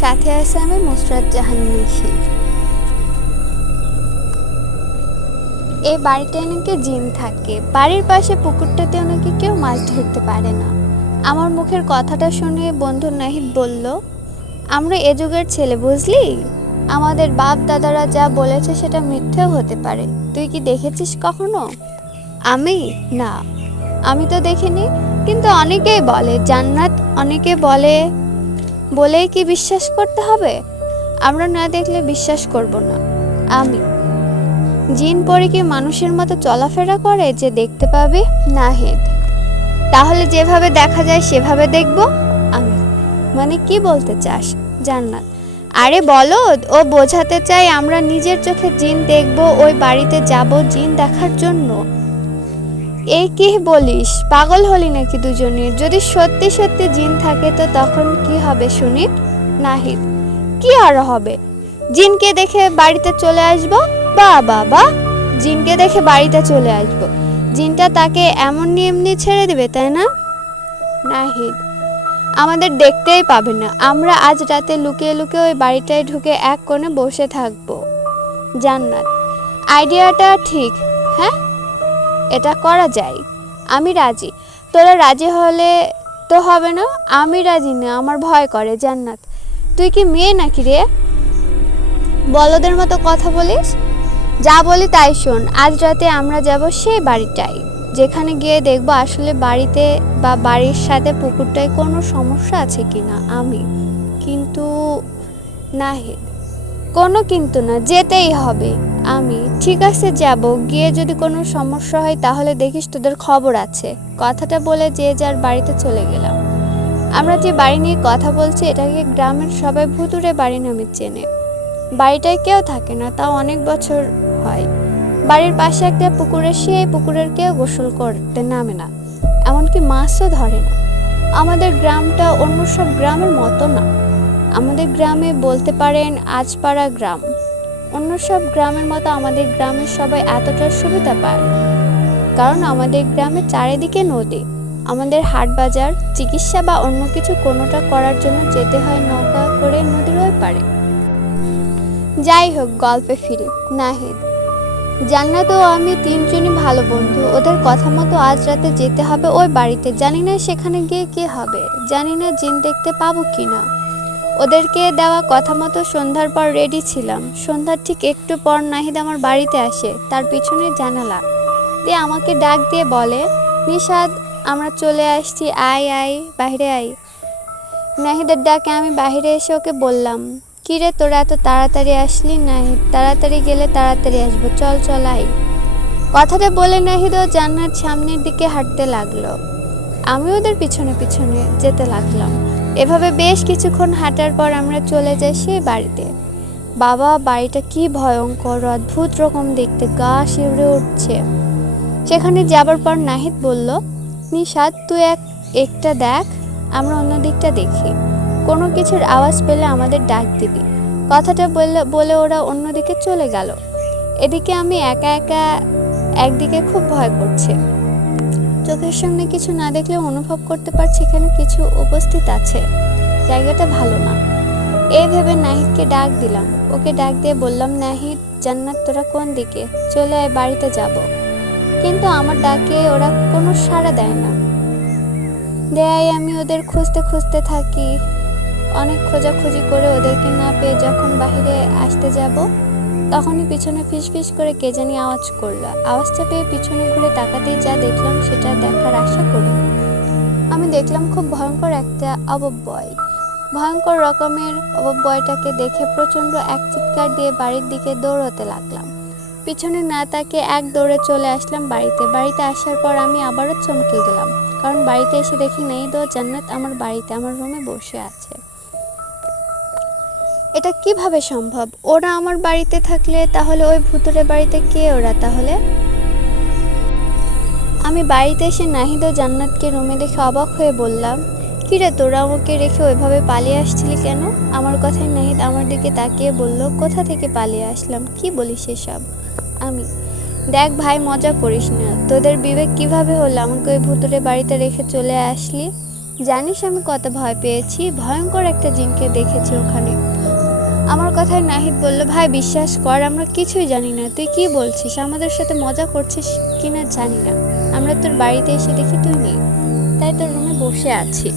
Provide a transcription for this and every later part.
সাথে আছে আমি নুসরাত জাহান নিশি। এই বাড়িটায় নাকি জিন থাকে, বাড়ির পাশে পুকুরটাতেও নাকি কেউ মাছ ধরতে পারে না। আমার মুখের কথাটা শুনে বন্ধু নাহিদ বলল, আমরা এ যুগের ছেলে বুঝলি, আমাদের বাপ দাদারা যা বলেছে সেটা মিথ্যেও হতে পারে। তুই কি দেখেছিস কখনো? আমি না, আমি তো দেখিনি, কিন্তু অনেকেই বলে জান্নাত, অনেকে বলে, বলেই কি বিশ্বাস করতে হবে? আমরা না দেখলে বিশ্বাস করব না। আমি জিন পরে কি মানুষের মতো চলাফেরা করে যে দেখতে পাবে? নাহিদ, তাহলে যেভাবে দেখা যায় সেভাবে দেখব। আমি মানে কি বলতে চাস? জান্নাত, আরে বলদ, ও বোঝাতে চাই আমরা নিজের চোখে জিন দেখব, ওই বাড়িতে যাব জিন দেখার জন্য। এই কি বলিস, পাগল হলি নাকি দুজনের? যদি সত্যি সত্যি জিন থাকে তো তখন কি হবে শুনি? নাহিদ, কি আর হবে, জিনকে দেখে বাড়িতে চলে আসব। বা বাবা, জিনকে দেখে বাড়িতে চলে আসব? জিনটা তাকে এমনি ছেড়ে দেবে, তাই না? নাহিদ, আমাদের দেখতেই পাবে না, আমরা আজ রাতে লুকিয়ে লুকিয়ে ওই বাড়িটায় ঢুকে এক কোণে বসে থাকবো। জান্নাত, আইডিয়াটা ঠিক, হ্যাঁ এটা করা যায়, আমি রাজি। তোরা রাজি হলে তো হবে না? আমি রাজি না, আমার ভয় করে। জান্নাত, তুই কি মেয়ে নাকি রে, বলদের মতো কথা বলিস? যা বলি তাই শোন, আজ রাতে আমরা যাব সেই বাড়িটায়, যেখানে গিয়ে দেখবো আসলে বাড়িতে বা বাড়ির সাথে পুকুরটায় কোনো সমস্যা আছে কিনা। আমি কিন্তু নাহিদ, কোনো কিন্তু না, যেতেই হবে। আমি ঠিক আছে যাব, গিয়ে যদি কোনো সমস্যা হয় তাহলে দেখিস, তোদের খবর আছে। কথাটা বলে যে যার বাড়িতে চলে গেলাম। আমরা যে বাড়ি নিয়ে কথা বলছি এটাকে গ্রামের সবাই ভুতুড়ে বাড়ি নামে চেনে। বাড়িটায় কেউ থাকে না, তাও অনেক বছর হয়। বাড়ির পাশে একটা পুকুরে, সেই পুকুরের কেউ গোসল করতে নামে না, এমনকি মাছও ধরে না। আমাদের গ্রামটা অন্য সব গ্রামের মতো না। আমাদের গ্রামে বলতে পারেন আজপাড়া গ্রাম। অন্য সব গ্রামের মতো আমাদের গ্রামের সবাই এতটা সুবিধা পায় না, কারণ আমাদের গ্রামে চারিদিকে নদী। আমাদের হাট বাজার, চিকিৎসা বা অন্য কিছু কোনোটা করার জন্য যেতে হয় নৌকা করে নদীর ওই পারে। যাই হোক, গল্পে ফিরি। নাহিদ, জান্নাত ও আমি তিনজনই ভালো বন্ধু। ওদের কথা মতো আজ রাতে যেতে হবে ওই বাড়িতে। জানি না সেখানে গিয়ে কি হবে, জানি না জিন দেখতে পাবো কিনা। ওদেরকে দেওয়া কথা মতো সন্ধ্যার পর রেডি ছিলাম। সন্ধ্যার ঠিক একটু পর নাহিদ আমার বাড়িতে আসে, তার পিছনে জানালা দিয়ে আমাকে ডাক দিয়ে বলে, নিশাদ, আমরা চলে আসছি, আয় আয় বাইরে আয়। নাহিদের ডাকে আমি বাইরে এসে ওকে বললাম, কিরে তোরা এত তাড়াতাড়ি আসলি? নাহিদ, তাড়াতাড়ি গেলে তাড়াতাড়ি আসবো, চল চল আয়। কথাটা বলে নাহিদ ও জান্নাত সামনের দিকে হাঁটতে লাগলো, আমি ওদের পিছনে পিছনে যেতে লাগলাম। এভাবে বেশ কিছুক্ষণ হাঁটার পর আমরা চলে যাই সেই বাড়িতে। বাবা, বাড়িটা কি ভয়ঙ্কর, অদ্ভুত রকম দেখতে, গা শিউরে উঠছে। সেখানে যাবার পর নাহিদ বলল, নিশাদ, তুই একটা দেখ, আমরা অন্য দিকটা দেখি, কোনো কিছুর আওয়াজ পেলে আমাদের ডাক দিবি। কথাটা বলে ওরা অন্যদিকে চলে গেল। এদিকে আমি একা একা, একদিকে খুব ভয় করছে, চোখের সামনে কিছু না দেখলে অনুভব করতে পারছি এখানে কিছু উপস্থিত আছে, জায়গাটা ভালো না। এই ভেবে নাহিদকে ডাক দিলাম। ওকে ডাক দিয়ে বললাম, নাহিদ, জান্নাত, তোরা কোন দিকে? চলে আয়, বাড়িতে যাব। কিন্তু আমার ডাকে ওরা কোনো সাড়া দেয় না। আমি ওদের খুঁজতে খুঁজতে থাকি। অনেক খোঁজাখুঁজি করে ওদেরকে না পেয়ে যখন বাইরে আসতে যাব, তখনই পিছনে ফিসফিস করে কে জানি আওয়াজ করলো। আওয়াজটা পেয়ে পিছনে ঘুরে তাকাতেই যা দেখলাম সেটা দেখার আশা করিনি। আমি দেখলাম খুব ভয়ঙ্কর একটা অবব্যয়। ভয়ঙ্কর রকমের অবব্যয়টাকে দেখে প্রচণ্ড এক চিৎকার দিয়ে বাড়ির দিকে দৌড়তে লাগলাম। পিছনে না তাকিয়ে এক দৌড়ে চলে আসলাম বাড়িতে। বাড়িতে আসার পর আমি আবারও চমকে গেলাম, কারণ বাড়িতে এসে দেখি নাহিদ ও জান্নাত আমার বাড়িতে, আমার রুমে বসে আছে। এটা কিভাবে সম্ভব? ওরা আমার বাড়িতে থাকলে তাহলে ওই ভুতুরে বাড়িতে কে ওরা তাহলে? আমি বাড়িতে এসে নাহিদ ও জান্নাতকে রুমে দেখে অবাক হয়ে বললাম, কিরে, তোরা আমাকে রেখে ওইভাবে পালিয়ে আসছিলি কেন? আমার কথায় নাহিদ আমার দিকে তাকিয়ে বলল, কোথা থেকে পালিয়ে আসলাম, কি বলিস এসব? আমি, দেখ ভাই, মজা করিস না, তোদের বিবেক কিভাবে হলো আমাকে ওই ভুতুরে বাড়িতে রেখে চলে আসলি? জানিস আমি কত ভয় পেয়েছি, ভয়ঙ্কর একটা জিনকে দেখেছি ওখানে। আমার কথায় নাহিদ বলল, ভাই বিশ্বাস কর আমরা কিছুই জানি না, তুই কি বলছিস, আমাদের সাথে মজা করছিস কিনা জানি না, আমরা তোর বাড়িতে এসে দেখি তুই নেই, তাই তোর রুমে বসে আছি।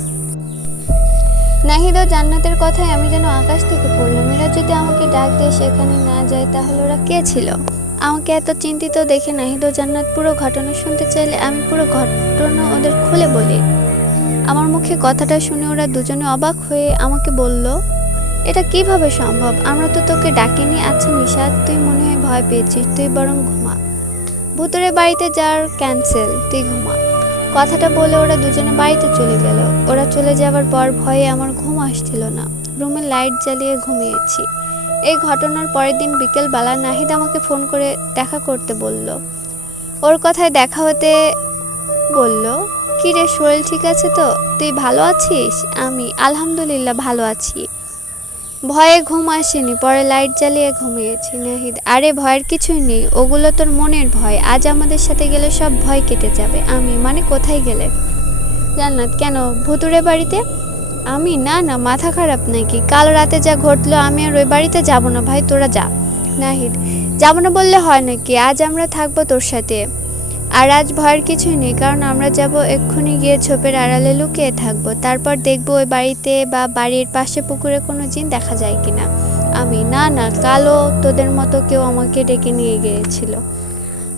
নাহিদ ও জান্নাতের কথায় আমি যেন আকাশ থেকে পড়লাম। এরা যদি আমাকে ডাক দিয়ে সেখানে না যায় তাহলে ওরা কে ছিল? আমাকে এত চিন্তিত দেখে নাহিদ ও জান্নাত পুরো ঘটনা শুনতে চাইলে আমি পুরো ঘটনা ওদের খুলে বলি। আমার মুখে কথাটা শুনে ওরা দুজনে অবাক হয়ে আমাকে বলল, এটা কিভাবে সম্ভব, আমরা তো তোকে ডাকিনি। আচ্ছা নিশাত, তুই মনে হয় ভয় পেয়েছিস, তুই বরং ঘুমা, ভুতুরে বাড়িতে যাওয়ার ক্যান্সেল, তুই ঘুমা। কথাটা বলে ওরা দুজনে বাড়িতে চলে গেল। ওরা চলে যাওয়ার পর ভয়ে আমার ঘুম আসছিল না, রুমে লাইট জ্বালিয়ে ঘুমিয়েছি। এই ঘটনার পরের দিন বিকেলবেলা নাহিদ আমাকে ফোন করে দেখা করতে বলল। ওর কথায় দেখা হতে বলল, কি রে শরীর ঠিক আছে তো, তুই ভালো আছিস? আমি আলহামদুলিল্লাহ ভালো আছি। ভয়ে ঘুম আসেনি, পরে লাইট জ্বালিয়ে ঘুমিয়েছি। নাহিদ, আরে ভয়ের কিছুই নেই, ওগুলো তোর মনের ভয়, আজ আমাদের সাথে গেলে সব ভয় কেটে যাবে। আমি, মানে কোথায় গেলে? জান্নাত, কেন ভুতুরে বাড়িতে? আমি, না না মাথা খারাপ নাকি, কাল রাতে যা ঘটলো, আমি আর ওই বাড়িতে যাব না ভাই, তোরা যা। নাহিদ, যাব না বললে হয় নাকি, আজ আমরা থাকবো তোর সাথে। আর আজ ভয়ের কিছুই নেই, কারণ আমরা যাব এক্ষুনি গিয়ে ঝোপের আড়ালে লুকিয়ে থাকবো, তারপর দেখবো ওই বাড়িতে বা বাড়ির পাশে পুকুরে কোনো জিন দেখা যায় কিনা। আমি, না না, কালও তোদের মতো কেউ আমাকে ডেকে নিয়ে গিয়েছিল,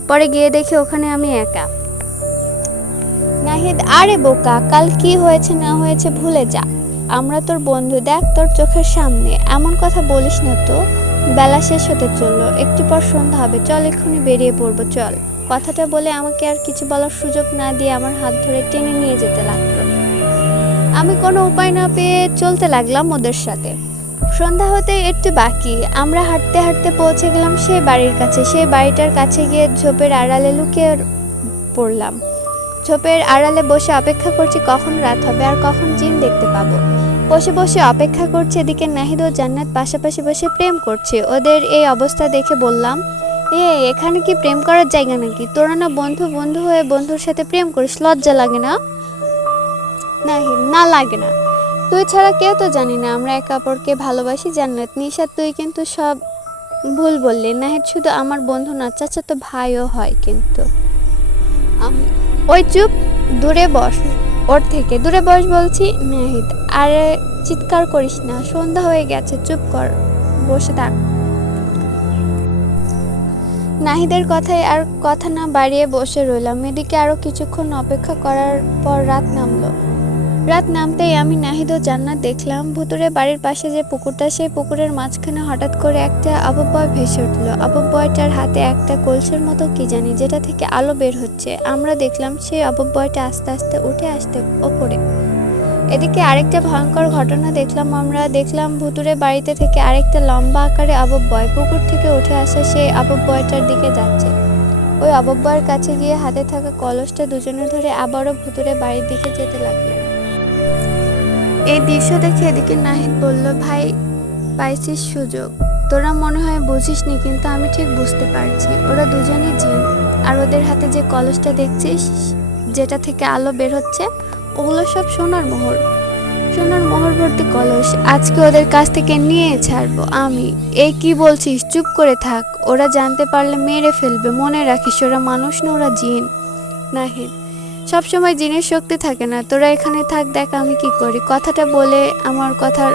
পরে গিয়ে দেখি ওখানে আমি একা। নাহিদ, আরে বোকা, কাল কি হয়েছে না হয়েছে ভুলে যা, আমরা তোর বন্ধু, দেখ তোর চোখের সামনে, এমন কথা বলিস না তো। বেলা শেষ হতে চললো, একটু পর সন্ধ্যা হবে, চল এক্ষুনি বেরিয়ে পড়বো, চল। কথাটা বলে আমাকে আর কিছু বলার সুযোগ না দিয়ে আমার হাত ধরে টেনে নিয়ে যেতে লাগলো। আমি কোনো উপায় না পেয়ে চলতে লাগলাম ওদের সাথে। সন্ধ্যা হতে একটু বাকি, আমরা হাঁটতে হাঁটতে পৌঁছে গেলাম সেই বাড়ির কাছে। সেই বাড়িটার কাছে গিয়ে ঝোপের আড়ালে লুকিয়ে পড়লাম। ঝোপের আড়ালে বসে অপেক্ষা করছি কখন রাত হবে আর কখন জিন দেখতে পাবো। বসে বসে অপেক্ষা করছি, এদিকে নাহিদ ও জান্নাত পাশাপাশি বসে প্রেম করছে। ওদের এই অবস্থা দেখে বললাম, এখানে কি প্রেম করার জায়গা নাকি? তোরা না বন্ধু বন্ধু হয়ে বন্ধুর সাথে প্রেম করিস, লজ্জা লাগে না? নাহিদ, না লাগে না, তুই ছাড়া কেউ তো জানি না আমরা একে অপরকে ভালোবাসি। জান্নাত, নিশাত, তুই কিন্তু সব ভুল বললি, নাহিদ শুধু আমার বন্ধু না, চাচাতো ভাইও হয় কিন্তু। আমি, ওই চুপ, দূরে বস, ওর থেকে দূরে বস বলছি। নাহিদ, আরে চিৎকার করিস না, সন্ধ্যা হয়ে গেছে, চুপ কর, বসে থাক। নাহিদের কথায় আর কথা না বাড়িয়ে বসে রইলাম। এদিকে আরো কিছুক্ষণ অপেক্ষা করার পর রাত নামলো। রাত নামতেই আমি, নাহিদ ও জান্নাত দেখলাম ভুতুরে বাড়ির পাশে যে পুকুরটা, সেই পুকুরের মাঝখানে হঠাৎ করে একটা অপব্যয় ভেসে উঠলো। অপব্যয়টার হাতে একটা কলসের মতো কি জানি, যেটা থেকে আলো বের হচ্ছে। আমরা দেখলাম সেই অপব্যয়টা আস্তে আস্তে উঠে আসতে ওপরে। এদিকে আরেকটা ভয়ঙ্কর ঘটনা দেখলাম। আমরা দেখলাম ভুতুরে বাড়িতে থেকে আরেকটা লম্বা আকারে অপব্যয় পুকুর থেকে উঠে আসা সেই অপব্যয়টার দিকে যাচ্ছে। ওই অপব্যয়ের কাছে গিয়ে হাতে থাকা কলসটা দুজনে ধরে আবারও ভুতুরে বাড়ির দিকে যেতে লাগলো। এই দৃশ্য দেখে এদিকে নাহিদ বলল, ভাই পাইছিস সুযোগ, তোরা মনে হয় বুঝিসনি কিন্তু আমি ঠিক বুঝতে পারছি, ওরা দুজনই জিন। আর ওদের হাতে যে কলসটা দেখছিস, যেটা থেকে আলো বের হচ্ছে, ওগুলো সব সোনার মোহর, সোনার মোহর ভর্তি কলস। আজকে ওদের কাছ থেকে নিয়ে ছাড়বো আমি। এই কি বলছিস, চুপ করে থাক, ওরা জানতে পারলে মেরে ফেলবে, মনে রাখিস ওরা মানুষ না, ওরা জিন। নাহিদ, সবসময় জিনের শক্তি থাকে না, তোরা এখানে থাক, দেখ আমি কি করি। কথাটা বলে আমার কথার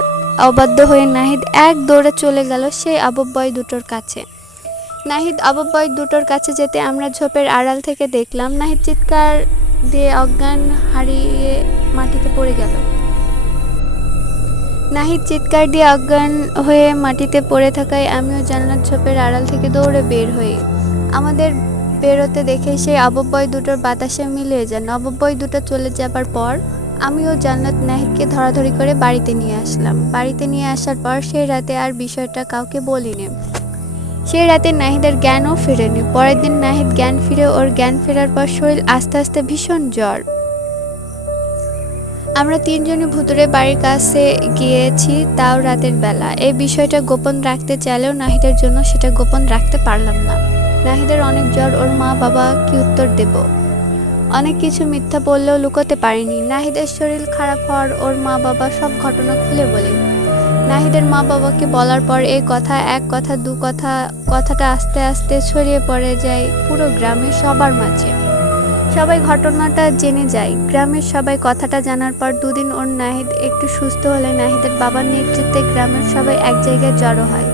অবাধ্য হয়ে নাহিদ এক দৌড়ে চলে গেল সেই অপব্যয় দুটোর কাছে। নাহিদ অপব্যয় দুটোর কাছে যেতে আমরা ঝোপের আড়াল থেকে দেখলাম নাহিদ চিৎকার দিয়ে অজ্ঞান হারিয়ে মাটিতে পড়ে গেল। নাহিদ চিৎকার দিয়ে অজ্ঞান হয়ে মাটিতে পড়ে থাকায় আমিও জান্নাত ঝোপের আড়াল থেকে দৌড়ে বের হই। আমাদের বেরোতে দেখে সেই অপব্যয় দুটোর বাতাসে মিলিয়ে যান। অপব্যয় দুটো চলে যাবার পর আমিও জান্নাত নাহিদকে ধরাধরি করে বাড়িতে নিয়ে আসলাম। বাড়িতে নিয়ে আসার পর সেই রাতে আর বিষয়টা কাউকে বলিনি। সেই রাতে নাহিদের জ্ঞানও ফেরেনি। পরের দিন নাহিদ জ্ঞান ফিরে, ওর জ্ঞান ফেরার পর শরীর আস্তে আস্তে ভীষণ জ্বর। আমরা তিনজনই ভুতুরে বাড়ির কাছে গিয়েছি, তাও রাতের বেলা। এই বিষয়টা গোপন রাখতে চাইলেও নাহিদের জন্য সেটা গোপন রাখতে পারলাম না। নাহিদের অনেক জ্বর, ওর মা বাবা কি উত্তর দেব? অনেক কিছু মিথ্যা বললেও লুকোতে পারিনি। নাহিদের শরীর খারাপ হওয়ার ওর মা বাবা সব ঘটনা খুলে বলে। নাহিদের মা বাবাকে বলার পর এই কথা, এক কথা, দু কথা, কথাটা আস্তে আস্তে ছড়িয়ে পড়ে যায় পুরো গ্রামের সবার মাঝে। সবাই ঘটনাটা জেনে যায়। গ্রামের সবাই কথাটা জানার পর দুদিন ওর নাহিদ একটু সুস্থ হলে নাহিদের বাবার নেতৃত্বে গ্রামের সবাই এক জায়গায় জড়ো হয়।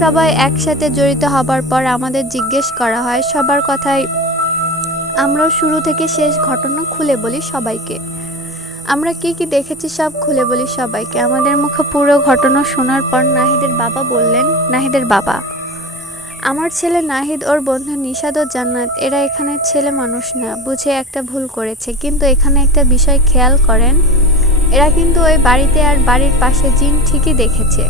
সবাই একসাথে জড়িত হবার পর আমাদের জিজ্ঞেস করা হয় সবার কথাই। আমরাও শুরু থেকে শেষ ঘটনা খুলে বলি সবাইকে। আমরা কি কি দেখেছি সব খুলে বলি সবাইকে। আমাদের মুখে পুরো ঘটনা শোনার পর নাহিদের বাবা বললেন, নাহিদের বাবা, আমার ছেলে নাহিদ, ওর বন্ধু নিশাদ ও জান্নাত, এরা এখানে ছেলে মানুষ না, বুঝে একটা ভুল করেছে। কিন্তু এখানে একটা বিষয় খেয়াল করেন, এরা কিন্তু ওই বাড়িতে আর বাড়ির পাশে জিন ঠিকই দেখেছে।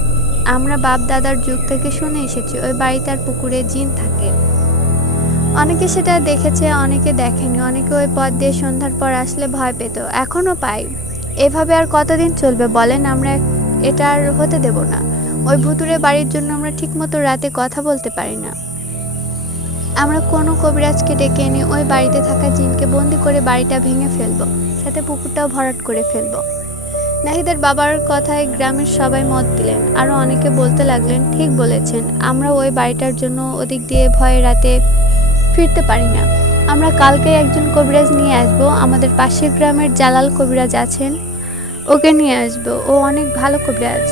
আমরা বাপ দাদার যুগ থেকে শুনে এসেছি ওই বাড়িতে আর পুকুরে জিন থাকে। অনেকে সেটা দেখেছে, অনেকে দেখেনি। অনেকে ওই পথ দিয়ে সন্ধ্যার পর আসলে ভয় পেত, এখনও পাই। এভাবে আর কতদিন চলবে বলেন? আমরা এটা আর হতে দেব না। ওই ভুতুরে বাড়ির জন্য আমরা ঠিকমতো রাতে কথা বলতে পারি না। আমরা কোনো কবিরাজকে ডেকে এনে ওই বাড়িতে থাকা জিনকে বন্দি করে বাড়িটা ভেঙে ফেলবো, সাথে পুকুরটাও ভরাট করে ফেলবো। নাহিদের বাবার কথায় গ্রামের সবাই মত দিলেন। আরও অনেকে বলতে লাগলেন, ঠিক বলেছেন, আমরা ওই বাড়িটার জন্য ওদিক দিয়ে ভয়ে রাতে ফিরতে পারি না। আমরা কালকে একজন কবিরাজ নিয়ে আসব। আমাদের পাশের গ্রামের জালাল কবিরাজ আছেন, ওকে নিয়ে আসবো। ও অনেক ভালো কবিরাজ।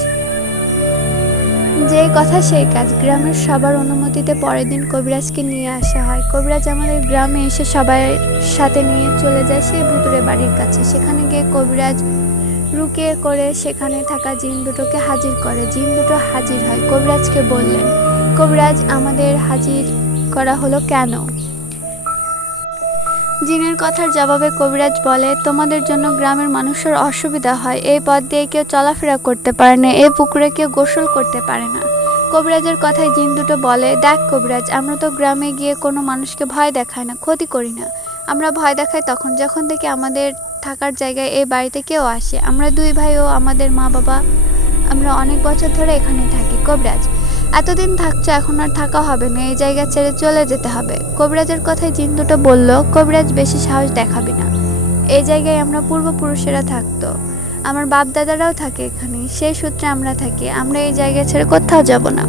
যে কথা সেই কাজ। গ্রামের সবার অনুমতিতে পরের দিন কবিরাজকে নিয়ে আসা হয়। কবিরাজ আমাদের গ্রামে এসে সবাই সাথে নিয়ে চলে যায় সেই ভুতুরে বাড়ির কাছে। সেখানে গিয়ে কবিরাজ রুকিয়ে করে সেখানে থাকা জিন দুটোকে হাজির করে। জিন দুটো হাজির হয়। কবিরাজকে বললেন, কবিরাজ, আমাদের হাজির করা হলো কেন? জিনের কথার জবাবে কবিরাজ বলে, তোমাদের জন্য গ্রামের মানুষের অসুবিধা হয়। এই পথ দিয়ে কেউ চলাফেরা করতে পারে না, এই পুকুরে কেউ গোসল করতে পারে না। কবিরাজের কথায় জিন দুটো বলে, দেখ কবিরাজ, আমরা তো গ্রামে গিয়ে কোনো মানুষকে ভয় দেখাই না, ক্ষতি করি না। আমরা ভয় দেখাই তখন যখন থেকে আমাদের থাকার জায়গায় এই বাড়িতে কেউ আসে। আমরা দুই ভাই ও আমাদের মা বাবা, আমরা অনেক বছর ধরে এখানে থাকি। কবিরাজ, এতদিন থাকছো, এখন আর থাকা হবে না, এই জায়গা ছেড়ে চলে যেতে হবে। কবিরাজের কথায় জিন দুটো বলল, কবিরাজ, বেশি সাহস দেখাবি না। এই জায়গায় আমরা পূর্বপুরুষেরা থাকতো, আমার বাপ দাদারাও থাকে এখানে, সেই সূত্রে আমরা থাকি। আমরা এই জায়গা ছেড়ে কোথাও যাব না।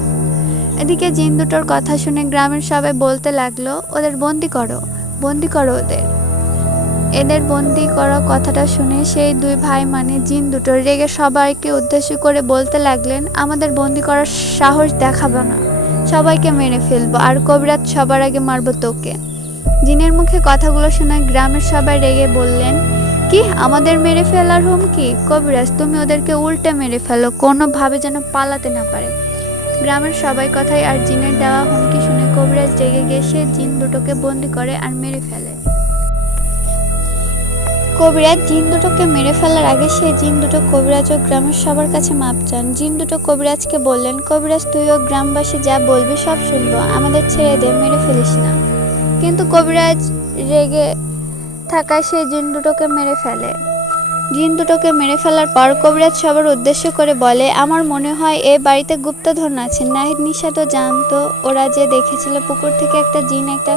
এদিকে জিন দুটোর কথা শুনে গ্রামের সবাই বলতে লাগলো, ওদের বন্দি করো, বন্দি করো ওদের। এদের বন্দি করা কথাটা শুনে সেই দুই ভাই মানে জিন দুটো রেগে সবাইকে উদ্দেশ্য করে বলতে লাগলেন, আমাদের বন্দি করার সাহস দেখাবো না, সবাইকে মেরে ফেলবো, আর কবিরাজ সবার আগে মারবো তোকে। জিনের মুখে কথাগুলো শুনে গ্রামের সবাই রেগে বললেন, কি আমাদের মেরে ফেলার হুমকি? কবিরাজ, তুমি ওদেরকে উল্টে মেরে ফেলো, কোনোভাবে যেন পালাতে না পারে। গ্রামের সবাই কথাই আর জিনের দেওয়া হুমকি শুনে কবিরাজ রেগে গিয়ে সে জিন দুটোকে বন্দি করে আর মেরে ফেলে। কবিরাজ জিন দুটোকে মেরে ফেলার আগে সেই জিন দুটো কবিরাজ ও গ্রামের সবার কাছে মাপ চান। জিন দুটো কবিরাজকে বললেন, কবিরাজ, তুই ও গ্রামবাসী যা বলবি সব শুনবো, আমাদের ছেড়ে দে, মেরে ফেলিস না। কিন্তু কবিরাজ রেগে থাকায় সেই জিন দুটোকে মেরে ফেলে। জিন দুটোকে মেরে ফেলার পর কবিরাজ সবার উদ্দেশ্য করে বলে, আমার মনে হয় এ বাড়িতে গুপ্তধন আছে। নাহিদ নিশাদও জানতো। ওরা যে দেখেছিল পুকুর থেকে একটা জিন একটা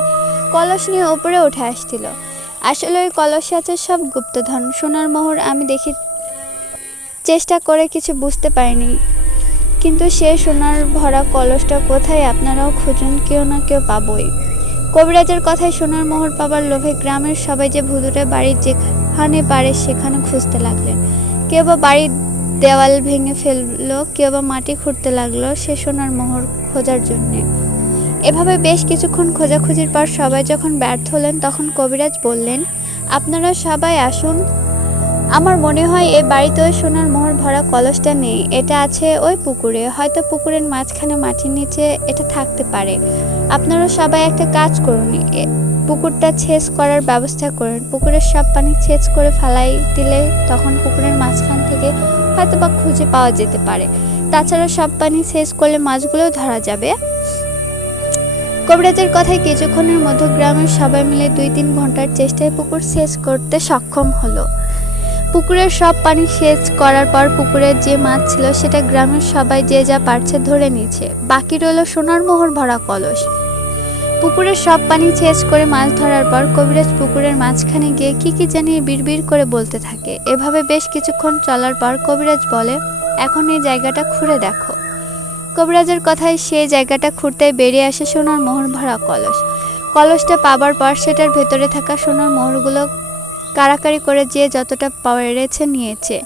কলস নিয়ে উপরে উঠে আসছিল। আসলে ওই কলসে আছে সব গুপ্তধন, সোনার মোহর। আমি দেখি চেষ্টা করে কিছু বুঝতে পারিনি, কিন্তু সে সোনার ভরা কলসটা কোথায় আপনারাও খুঁজুন, কেউ না কেউ পাবই। কবিরাজের কথায় সোনার মোহর পাবার লোভে গ্রামের সবাই যে ভুতুরে বাড়ির যেখানে পারে সেখানে খুঁজতে লাগলেন। কেউ বা বাড়ির দেওয়াল ভেঙে ফেললো, কেউ বা মাটি খুঁড়তে লাগলো সে সোনার মোহর খোঁজার জন্যে। এভাবে বেশ কিছুক্ষণ খোঁজাখুঁজির পর সবাই যখন ব্যর্থ হলেন তখন কবিরাজ বললেন, আপনারা সবাই আসুন। আমার মনে হয় এই বাড়িতে ওই সোনার মোহর ভরা কলসটা নেই, এটা আছে ওই পুকুরে, হয়তো পুকুরের মাঝখানে মাটির নিচে এটা থাকতে পারে। আপনারা সবাই একটা কাজ করুন, পুকুরটা ছেঁচ করার ব্যবস্থা করুন। পুকুরের সব পানি ছেঁচ করে ফেলাই দিলে তখন পুকুরের মাঝখান থেকে হয়তো বা খুঁজে পাওয়া যেতে পারে। তাছাড়া সব পানি ছেঁচ করলে মাছগুলোও ধরা যাবে। কবিরাজের কথায় কিছুক্ষণের মধ্যে গ্রামের সবাই মিলে 2-3 ঘন্টার চেষ্টায় পুকুর সেচ করতে সক্ষম হলো। পুকুরের সব পানি সেচ করার পর পুকুরের যে মাছ ছিল সেটা গ্রামের সবাই যে যা পারছে ধরে নিয়েছে। বাকি রইল সোনার মোহর ভরা কলস। পুকুরের সব পানি শেষ করে মাছ ধরার পর কবিরাজ পুকুরের মাঝখানে গিয়ে কি জানিয়ে বিড়বিড় করে বলতে থাকে। এভাবে বেশ কিছুক্ষণ চলার পর কবিরাজ বলে, এখন এই জায়গাটা খুঁড়ে দেখো। কবিরাজের কথায় সেই জায়গাটা খুঁড়তেই বেরিয়ে আসে সোনার মোহর ভরা কলস। কলসটা পাবার পর সেটার ভেতরে থাকা সোনার মোহরগুলো কাড়াকাড়ি করে যে যতটা পেরেছে নিয়েছে।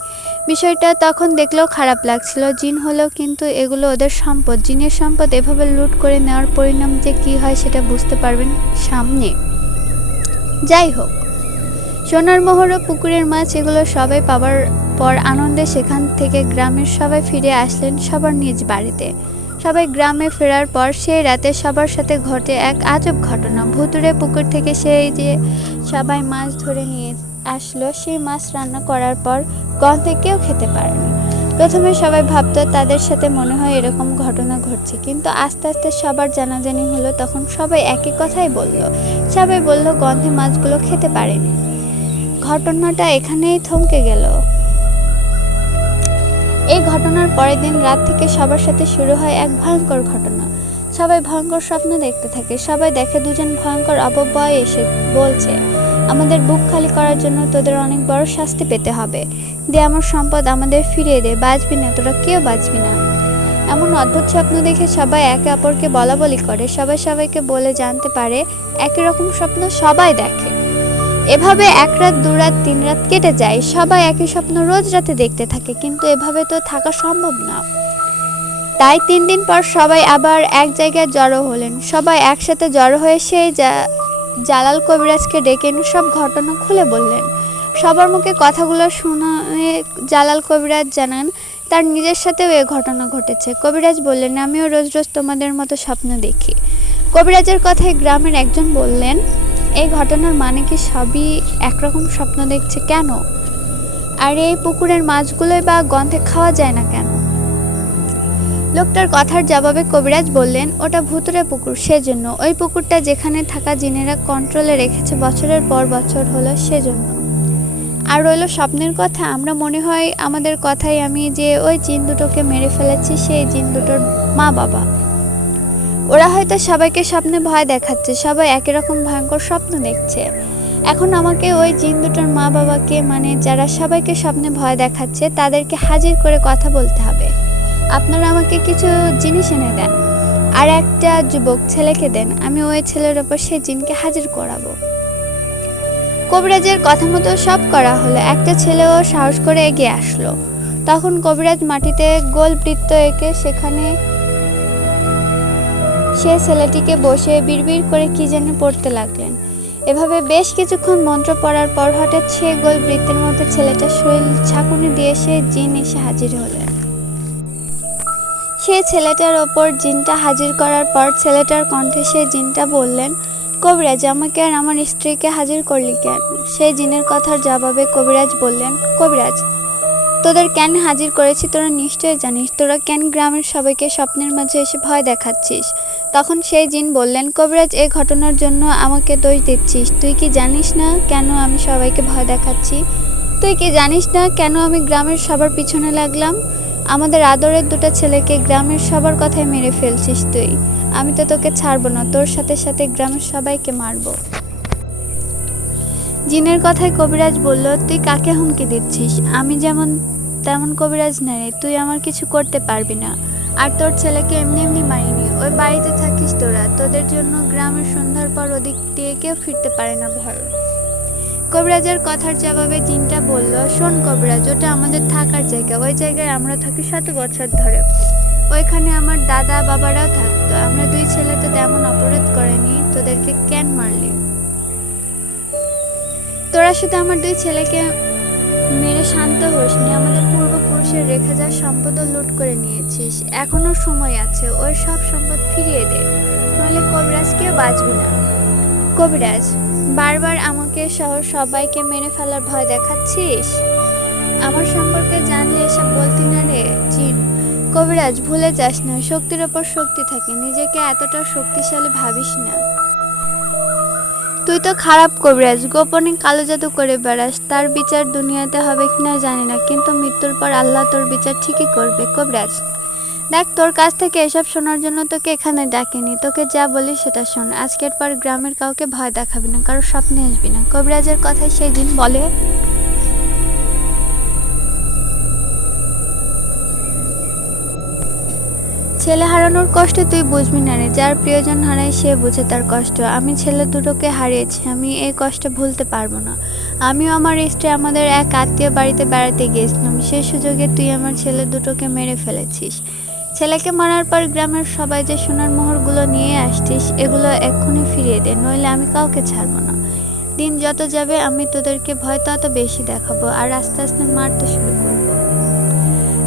বিষয়টা তখন দেখলেও খারাপ লাগছিল। জিন হলেও কিন্তু এগুলো ওদের সম্পদ। জিনের সম্পদ এভাবে লুট করে নেওয়ার পরিণাম যে কী হয় সেটা বুঝতে পারবেন সামনে। যাই হোক, সোনার মোহর ও পুকুরের মাছ এগুলো সবাই পাবার পর আনন্দে সেখান থেকে গ্রামের সবাই ফিরে আসলেন সবার নিজ বাড়িতে। সবাই গ্রামে ফেরার পর সেই রাতে সবার সাথে ঘটে এক আজব ঘটনা। ভুতুড়ে পুকুর থেকে সেই যে সবাই মাছ ধরে নিয়ে আসলো, সেই মাছ রান্না করার পর গন্ধে কেউ খেতে পারেনি। প্রথমে সবাই ভাবতো তাদের সাথে মনে হয় এরকম ঘটনা ঘটছে, কিন্তু আস্তে আস্তে সবার জানাজানি হলো। তখন সবাই একই কথাই বলল। সবাই বলল গন্ধে মাছগুলো খেতে পারেনি। ঘটনাটা এখানেই থমকে গেল। এই ঘটনার পরের দিন রাত থেকে সবার সাথে শুরু হয় এক ভয়ঙ্কর ঘটনা। সবাই ভয়ঙ্কর স্বপ্ন দেখতে থাকে। সবাই দেখে দুজন ভয়ঙ্কর অপব্যয় এসে বলছে, আমাদের বুক খালি করার জন্য তোদের অনেক বড় শাস্তি পেতে হবে। দে আমার সম্পদ আমাদের ফিরিয়ে দে, বাঁচবি না, তোরা কেউ বাঁচবি না। এমন অদ্ভুত স্বপ্ন দেখে সবাই একে অপরকে বলাবলি করে। সবাই সবাইকে বলে জানতে পারে একই রকম স্বপ্ন সবাই দেখে। এভাবে এক রাত, দু রাত, 3 রাত কেটে যায়। সবাই একই স্বপ্ন রোজ রাতে দেখতে থাকে, কিন্তু এভাবে তো থাকা সম্ভব না। তাই 3 দিন পর সবাই আবার এক জায়গায় জড়ো হলেন। সবাই একসাথে জড়ো হয়ে সেই জালাল কবিরাজকে ডেকে এনে সব ঘটনা খুলে বললেন। সবার মুখে কথাগুলো শুনে জালাল কবিরাজ জানান তার নিজের সাথেও এ ঘটনা ঘটেছে। কবিরাজ বললেন, আমিও রোজ রোজ তোমাদের মতো স্বপ্ন দেখি। কবিরাজের কথায় গ্রামের একজন বললেন, এই ঘটনার মানে কি সবই একরকম স্বপ্ন দেখছে কেন? আর এই পুকুরের মাছগুলোই বা গন্ধে খাওয়া যায় না কেন? লোকটার কথার জবাবে কবিরাজ বললেন, ওটা ভুতুড়ে পুকুর, সেজন্য। ওই পুকুরটা যেখানে থাকা জিনেরা কন্ট্রোলে রেখেছে বছরের পর বছর হলো, সেজন্য। আর রইল স্বপ্নের কথা, আমরা মনে হয় আমাদের কথাই আমি যে ওই জিন দুটোকে মেরে ফেলেছি সেই জিন দুটোর মা বাবা। ওরা হয়তো সবাইকে স্বপ্নে ভয় দেখাচ্ছে। সবাই একই রকম ভয়ঙ্কর স্বপ্ন দেখছে। এখন আমাকে ওই জিন দুটোর মা বাবাকে, মানে যারা সবাইকে স্বপ্নে ভয় দেখাচ্ছে, তাদেরকে হাজির করে কথা বলতে হবে। আপনারা আমাকে কিছু জিনিস এনে দেন, আর একটা যুবক ছেলেকে দেন। আমি ওই ছেলের ওপর সেই জিনকে হাজির করাবো। কবিরাজের কথা মতো সব করা হলো। একটা ছেলেও সাহস করে এগিয়ে আসলো। তখন কবিরাজ মাটিতে গোল বৃত্ত এঁকে সেখানে সে ছেলেটিকে বসে বিড়বিড় করে কি যেন পড়তে লাগলেন। এভাবে বেশ কিছুক্ষণ মন্ত্র পড়ার পর হঠাৎ সে গোল বৃত্তের মধ্যে ছেলেটার শরীর ঝাঁকুনি দিয়ে সে জিন এসে হাজির হলেন। সে ছেলেটার ওপর জিনটা হাজির করার পর ছেলেটার কণ্ঠে সে জিনটা বললেন, কবিরাজ, আমাকে আর আমার স্ত্রীকে হাজির করলি কেন? সেই জিনের কথার জবাবে কবিরাজ বললেন, কবিরাজ, তোদের কেন হাজির করেছি তোরা নিশ্চয়ই জানিস। তোরা কেন গ্রামের সবাইকে স্বপ্নের মাঝে এসে ভয় দেখাচ্ছিস? তখন সেই জিন বললেন, কবিরাজ, এই ঘটনার জন্য আমাকে দোষ দিচ্ছিস। তুই কি জানিস না কেন আমি সবাইকে ভয় দেখাচ্ছি? তুই কি জানিস না কেন আমি গ্রামের সবার পিছনে লাগলাম? আমাদের আদরের 2টা ছেলেকে গ্রামের সবার কথায় মেরে ফেলছিস তুই। আমি তো তোকে ছাড়বো না, তোর সাথে সাথে গ্রামের সবাইকে মারবো। জিনের কথায় কবিরাজ বলল, তুই কাকে হুমকি দিচ্ছিস? আমি যেমন তেমন কবিরাজ না রে, তুই আমার কিছু করতে পারবি না। আর তোর ছেলেকে এমনি এমনি মারিনি। ওই বাড়িতে থাকিস তোরা, তোদের জন্য গ্রামের সন্ধ্যার পর ওদিক দিয়ে কেউ ফিরতে পারে না ভয়। কবিরাজের কথার জবাবে জিনটা বলল, শোন কবিরাজ, ওটা আমাদের থাকার জায়গা। ওই জায়গায় আমরা থাকি 7 বছর ধরে। ওইখানে আমার দাদা বাবারাও থাকতো। আমরা 2 ছেলে তো তেমন অপরাধ করেনি, তোদেরকে কেন মারলি? তোরা শুধু আমার 2 ছেলেকে মেরে শান্ত হোসনি, আমাদের পূর্বপুরুষের রেখে যাওয়া সম্পদও লুট করে নিয়েছিস। এখনো সময় আছে, ওই সব সম্পদ ফিরিয়ে দে, নাহলে কবিরাজ কেউ বাঁচবি না। কবিরাজ, বারবার আমাকে সহ সবাইকে মেরে ফেলার ভয় দেখাচ্ছিস? আমার সম্পর্কে জানলে এসব বলতি না রে জিন। কবিরাজ, ভুলে যাস না, শক্তির ওপর শক্তি থাকে। নিজেকে এতটা শক্তিশালী ভাবিস না। তুই তো খারাপ কবিরাজ, গোপনে কালো জাদু করে বেড়াস। তার বিচার দুনিয়াতে হবে কিনা জানি না, কিন্তু মৃত্যুর পর আল্লাহ তোর বিচার ঠিকই করবে। কবিরাজ, দেখ, তোর কাছ থেকে এসব শোনার জন্য তোকে এখানে ডাকিনি। তোকে যা বলি সেটা শোন। আজকের পর গ্রামের কাউকে ভয় দেখাবি না, কারোর স্বপ্নে আসবি না। কবিরাজের কথায় সেই দিন বলে, ছেলে হারানোর কষ্ট তুই বুঝবি না রে। যার প্রিয়জন হারায় সে বুঝে তার কষ্ট। আমি ছেলে দুটোকে হারিয়েছি, আমি এই কষ্ট ভুলতে পারবো না। আমিও আমার স্ত্রী আমাদের এক আত্মীয় বাড়িতে বেড়াতে গিয়েছিলাম, সেই সুযোগে তুই আমার ছেলে দুটোকে মেরে ফেলেছিস। ছেলেকে মারার পর গ্রামের সবাই যে সোনার মোহরগুলো নিয়ে আসছিস, এগুলো এক্ষুনি ফিরিয়ে দে, নইলে আমি কাউকে ছাড়বো না। দিন যত যাবে আমি তোদেরকে ভয় তত বেশি দেখাবো, আর আস্তে আস্তে মারতে শুরু করবো।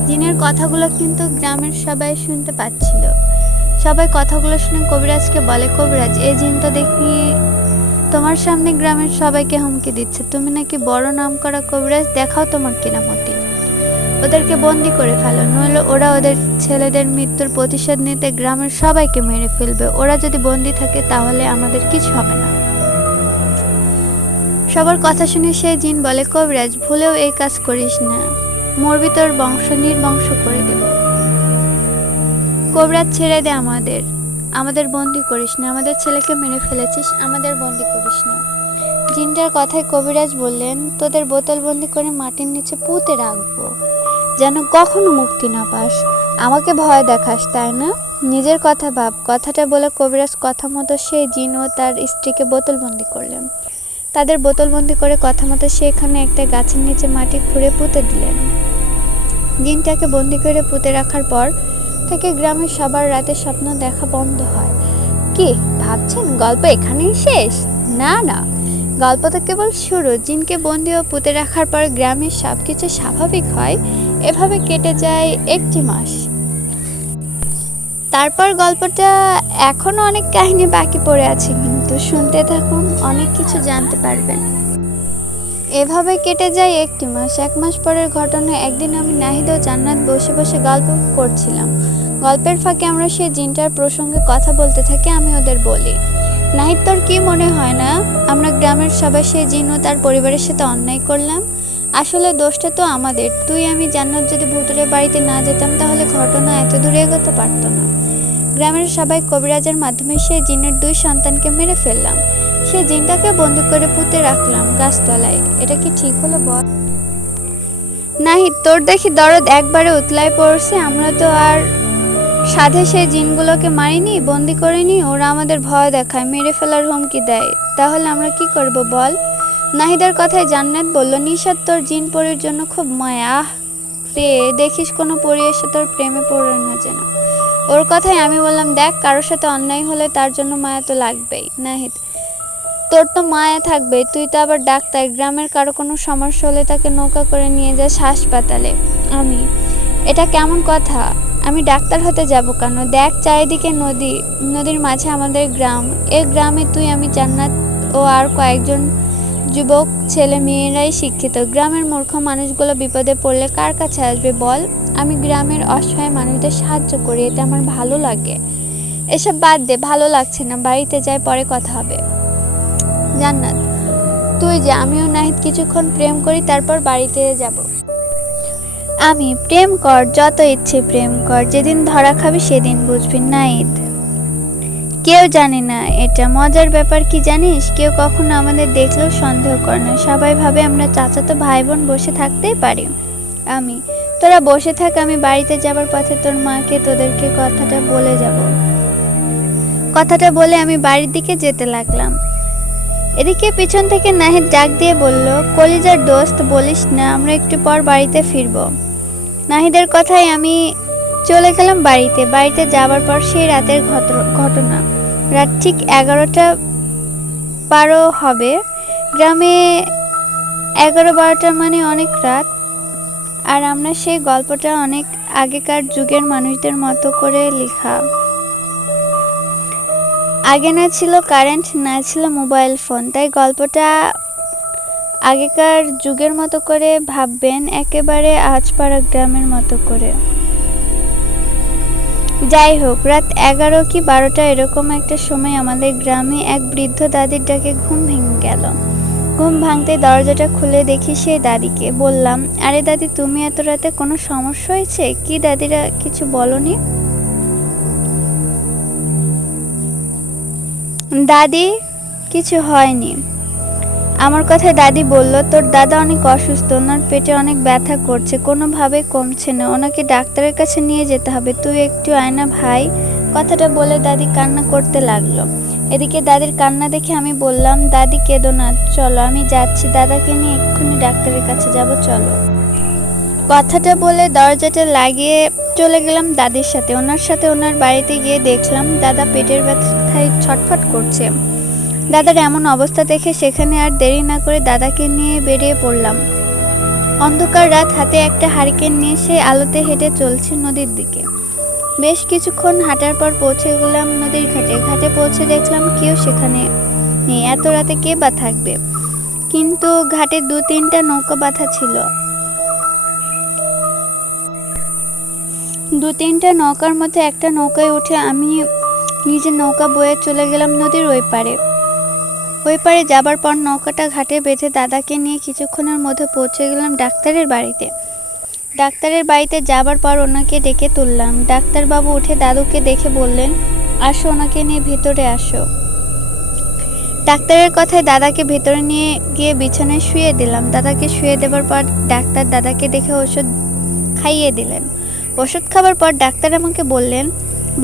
জিনের কথাগুলো কিন্তু গ্রামের সবাই শুনতে পাচ্ছিল। সবাই কথাগুলো শুনে কবিরাজকে বলে, কবিরাজ, এই জিন তো দেখি তোমার সামনে গ্রামের সবাইকে হুমকি দিচ্ছে। তুমি নাকি বড় নাম করা কবিরাজ, দেখাও তোমার কেরামতি। ওদেরকে বন্দি করে ফেলো, নইলে ওরা ওদের ছেলেদের মৃত্যুর প্রতিশোধ নিতে গ্রামের সবাইকে মেরে ফেলবে। ওরা যদি বন্দি থাকে তাহলে আমাদের কিছু হবে না। সবার কথা শুনে সেই জিন বলে, কবিরাজ, ভুলেও এই কাজ করিস না, মরবি, তোর বংশ নির্বংশ করে দেব। কবিরাজ, ছেড়ে দে আমাদের বন্দি করিস না। আমাদের ছেলেকে মেরে ফেলেছিস, আমাদের বন্দি করিস না। জিনটার কথায় কবিরাজ বললেন, তোদের বোতলবন্দি করে মাটির নিচে পুঁতে রাখবো, যেন কখনো মুক্তি না পাস। আমাকে ভয় দেখাস, তাই না? নিজের কথা ভাব। কথাটা বলে কবিরাজ কথা মতো সেই জিন ও তার স্ত্রীকে বোতলবন্দি করলেন। তাদের বোতলবন্দি করে কথা মতো সেখানে একটা গাছের নিচে মাটি খুঁড়ে পুঁতে দিলেন। জিনটাকে বন্দি করে পুঁতে রাখার পর থেকে গ্রামের সবার রাতে স্বপ্ন দেখা বন্ধ হয়। কি ভাবছেন গল্প এখানেই শেষ? না না, গল্প তো কেবল শুরু। জিনকে বন্দি ও পুঁতে রাখার পর গ্রামের সবকিছু স্বাভাবিক হয়। এভাবে কেটে যায় 1টি মাস। তারপর গল্পটা এখনো অনেক কাহিনী বাকি পড়ে আছে, কিন্তু শুনতে থাকুন, অনেক কিছু জানতে পারবেন। এভাবে কেটে যায় 1টি মাস। 1 মাস পরের ঘটনা, একদিন আমি নাহিদ ও জান্নাত বসে বসে গল্প করছিলাম। গল্পের ফাঁকে আমরা সেই জিনটার প্রসঙ্গে কথা বলতে থাকি। আমি ওদের বলি, নাহিদ, তোর কি মনে হয় না আমরা গ্রামের সবাই সেই জিন ও তার পরিবারের সাথে অন্যায় করলাম? আসলে দোষটা তো আমাদের। তুই আমি জান্নাত যদি ভূতুরের বাড়িতে না যেতাম তাহলে ঘটনা এত দূরে এগোতে পারতো না। গ্রামের সবাই কবিরাজের মাধ্যমে সেই জিনের 2 সন্তানকে মেরে ফেললাম। সেই জিনটাকে বন্দি করে পুঁতে রাখলাম গাছতলায়। এটা কি ঠিক হলো বল? নাহিদ, তোর দেখি দরদ একবারে উতলায় পড়ছে। আমরা তো আর সাধে সেই জিনগুলোকে মারিনি, বন্দি করিনি। ওরা আমাদের ভয় দেখায়, মেরে ফেলার হুমকি দেয়। তাহলে আমরা কি করব বল? নাহিদের কথায় জান্নাত বলল, নিশাত, তোর জিন পরীর জন্য খুব মায়া। আহ রে, দেখিস কোনো পরী এসে তোর প্রেমে পড়ে না যেন। ওর কথায় আমি বললাম, দেখ, কারোর সাথে অন্যায় হলে তার জন্য মায়া তো লাগবেই। নাহিদ, তোর তো মায়া থাকবে, তুই তো আবার ডাক্তার। গ্রামের কারো কোনো সমস্যা হলে তাকে নৌকা করে নিয়ে যাস হাসপাতালে। আমি, এটা কেমন কথা? আমি ডাক্তার হতে যাব কেন? দেখ, চারিদিকে নদী, নদীর মাঝে আমাদের গ্রাম। এই গ্রামে তুই, আমি, জান্নাত ও আর কয়েকজন যুবক ছেলে মেয়েরাই শিক্ষিত। গ্রামের মূর্খ মানুষগুলো বিপদে পড়লে কার কাছে আসবে বল? আমি গ্রামের অসহায় মানুষদের সাহায্য করি, এতে আমার ভালো লাগে। এসব বাদ দে, ভালো লাগছে না, বাড়িতে যাই, পরে কথা হবে। জান্নাত, তুই যে, আমিও নাহিদ কিছুক্ষণ প্রেম করি, তারপর বাড়িতে যাব। আমি, প্রেম কর, যত ইচ্ছে প্রেম কর, যেদিন ধরা খাবি সেদিন বুঝবি। নাহিদ, কেউ জানে না এটা মজার ব্যাপার কি জানিস? কেউ কখনো আমাদের দেখলেও সন্দেহ করে না। সবাই ভাবে আমরা চাচাতো ভাই বোন বসে থাকতেই পারি। আমি, তোরা বসে থাক, আমি বাড়িতে যাবার পথে তোর মাকে তোদেরকে কথাটা বলে যাব। কথাটা বলে আমি বাড়ির দিকে যেতে লাগলাম। এদিকে পিছন থেকে নাহিদ ডাক দিয়ে বলল, কলিজার দোস্ত, বলিস না, আমরা একটু পর বাড়িতে ফিরব। নাহিদের কথায় আমি চলে গেলাম বাড়িতে। বাড়িতে যাবার পর সেই রাতের ঘটনা। রাত ঠিক 11টা 12 হবে। গ্রামে 11-12টা মানে অনেক রাত। আর আমরা সেই গল্পটা অনেক আগেকার যুগের মানুষদের মতো করে লেখা। আগে না ছিল কারেন্ট, না ছিল মোবাইল ফোন, তাই গল্পটা আগেকার যুগের মতো করে ভাববেন, একেবারে আজপাড়া গ্রামের মতো করে। যাই হোক, রাত 11 কি 12টা এরকম একটা সময় আমাদের গ্রামে এক বৃদ্ধ দাদির ডাকে ঘুম ভেঙে গেল। ঘুম ভাঙতে দরজাটা খুলে দেখি সেই দাদিকে। বললাম, আরে দাদি, তুমি এত রাতে কোনো সমস্যা হয়েছে কি? দাদিরা কিছু বলনি? দাদি, কিছু হয়নি। আমার কথায় দাদি বলল, তোর দাদা অনেক অসুস্থ, ওনার পেটে অনেক ব্যথা করছে, কোনোভাবেই কমছে না, ওনাকে ডাক্তারের কাছে নিয়ে যেতে হবে, তুই একটু আয় না ভাই। কথাটা বলে দাদি কান্না করতে লাগলো। এদিকে দাদির কান্না দেখে আমি বললাম, দাদি কেঁদো না, চলো আমি যাচ্ছি, দাদাকে নিয়ে এক্ষুনি ডাক্তারের কাছে যাব, চলো। কথাটা বলে দরজাটা লাগিয়ে চলে গেলাম দাদির সাথে। ওনার সাথে ওনার বাড়িতে গিয়ে দেখলাম দাদা পেটের ব্যথায় ছটফট করছে। দাদার এমন অবস্থা দেখে সেখানে আর দেরি না করে দাদাকে নিয়ে বেরিয়ে পড়লাম। অন্ধকার রাত, হাতে একটা হারিকেন নিয়ে সেই আলোতে হেঁটে চলছে নদীর দিকে। বেশ কিছুক্ষণ হাঁটার পর পৌঁছে গেলাম নদীর ঘাটে। ঘাটে পৌঁছে দেখলাম কেউ সেখানে নেই, এত রাতে কে বা থাকবে। কিন্তু ঘাটে 2-3টা নৌকা বাঁধা ছিল। 2-3টা নৌকার মধ্যে একটা নৌকায় উঠে আমি নিজে নৌকা বয়ে চলে গেলাম নদীর ওই পারে। ওই পারে যাবার পর নৌকাটা ঘাটে বেঁধে দাদাকে নিয়ে কিছুক্ষণের মধ্যে পৌঁছে গেলাম ডাক্তারের বাড়িতে। ডাক্তারের বাড়িতে যাবার পর ওনাকে ডেকে তুললাম। ডাক্তারবাবু উঠে দাদুকে দেখে বললেন, আসো, ওনাকে নিয়ে ভেতরে আসো। ডাক্তারের কথায় দাদাকে ভেতরে নিয়ে গিয়ে বিছানায় শুয়ে দিলাম। দাদাকে শুয়ে দেবার পর ডাক্তার দাদাকে দেখে ওষুধ খাইয়ে দিলেন। ওষুধ খাবার পর ডাক্তার আমাকে বললেন,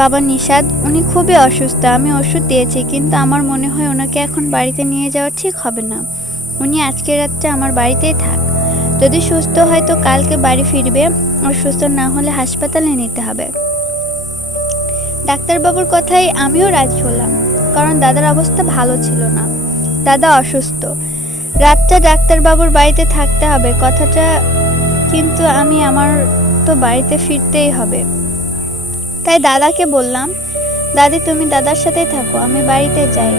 বাবা নিশাদ, উনি খুবই অসুস্থ, আমি ওষুধ দিয়েছি, কিন্তু আমার মনে হয় ওনাকে এখন বাড়িতে নিয়ে যাওয়া ঠিক হবে না। উনি আজকের রাতটা আমার বাড়িতেই থাক, যদি সুস্থ হয় তো কালকে বাড়ি ফিরবে, আর সুস্থ না হলে হাসপাতালে নিতে হবে। ডাক্তারবাবুর কথায় আমিও রাজি হলাম, কারণ দাদার অবস্থা ভালো ছিল না, দাদা অসুস্থ। রাতটা ডাক্তারবাবুর বাড়িতে থাকতে হবে কথাটা, কিন্তু আমার তো বাড়িতে ফিরতেই হবে। তাই দাদাকে বললাম, দাদি তুমি দাদার সাথেই থাকো, আমি বাড়িতে যাই,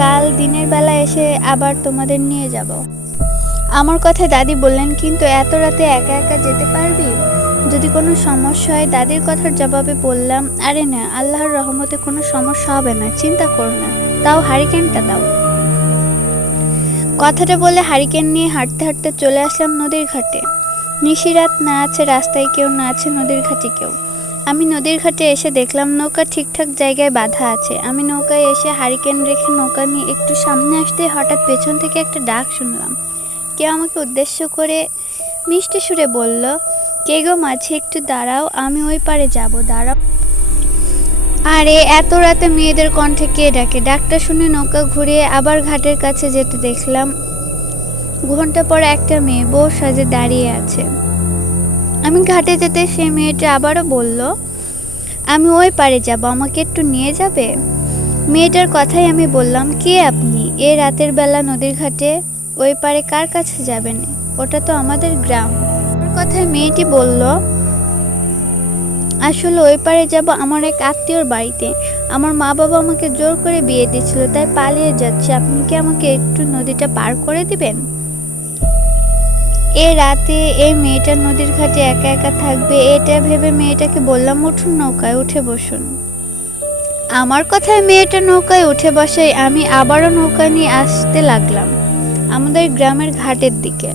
কাল দিনের বেলা এসে আবার তোমাদের নিয়ে যাব। আমার কথায় দাদি বললেন, কিন্তু এত রাতে একা একা যেতে পারবি? যদি কোনো সমস্যা হয়? দাদির কথার জবাবে বললাম, আরে না, আল্লাহর রহমতে কোনো সমস্যা হবে না, চিন্তা করো না, তাও হারিকেনটা দাও। কথাটা বলে হারিকেন নিয়ে হাঁটতে হাঁটতে চলে আসলাম নদীর ঘাটে। নিশিরাত, না আছে রাস্তায় কেউ, না আছে নদীর ঘাটে কেউ। আমি নদীর ঘাটে এসে দেখলাম নৌকা ঠিকঠাক জায়গায় বাঁধা আছে। আমি নৌকায় এসে হারিকেন রেখে নৌকা নিয়ে একটু সামনে আসতে হঠাৎ পেছন থেকে একটা ডাক শুনলাম। কেউ আমাকে উদ্দেশ্য করে মিষ্টি সুরে বলল, কে গো মাঝি, একটু দাঁড়াও, আমি ওই পারে যাব, দাঁড়াও। আরে এত রাতে মেয়েদের কণ্ঠে কে ডাকে? ডাকটা শুনে নৌকা ঘুরিয়ে আবার ঘাটের কাছে যেতে দেখলাম ঘন্টা পরে একটা মেয়ে বউ সাজে দাঁড়িয়ে আছে। আমি ঘাটে যেতে সেই মেয়েটা আবারও বলল, আমি ওই পারে যাব, আমাকে একটু নিয়ে যাবে? মেয়েটার কথাই আমি বললাম, কে আপনি? এ রাতের বেলা নদীর ঘাটে ওই পারে কার কাছে যাবেন? ওটা তো আমাদের গ্রাম। ওর কথায় মেয়েটি বলল, আসলে ওই পারে যাব আমার এক আত্মীয়র বাড়িতে, আমার মা বাবা আমাকে জোর করে বিয়ে দিয়েছিল, তাই পালিয়ে যাচ্ছি, আপনি কি আমাকে একটু নদীটা পার করে দিবেন? এ রাতে এই মেয়েটা নদীর ঘাটে একা একা থাকবে, এটা ভেবে মেয়েটাকে বললাম, উঠুন, নৌকায় উঠে বসুন। আমার কথায় মেয়েটা নৌকায় উঠে বসায় আমি আবারও নৌকা নিয়ে আসতে লাগলাম আমাদের গ্রামের ঘাটের দিকে।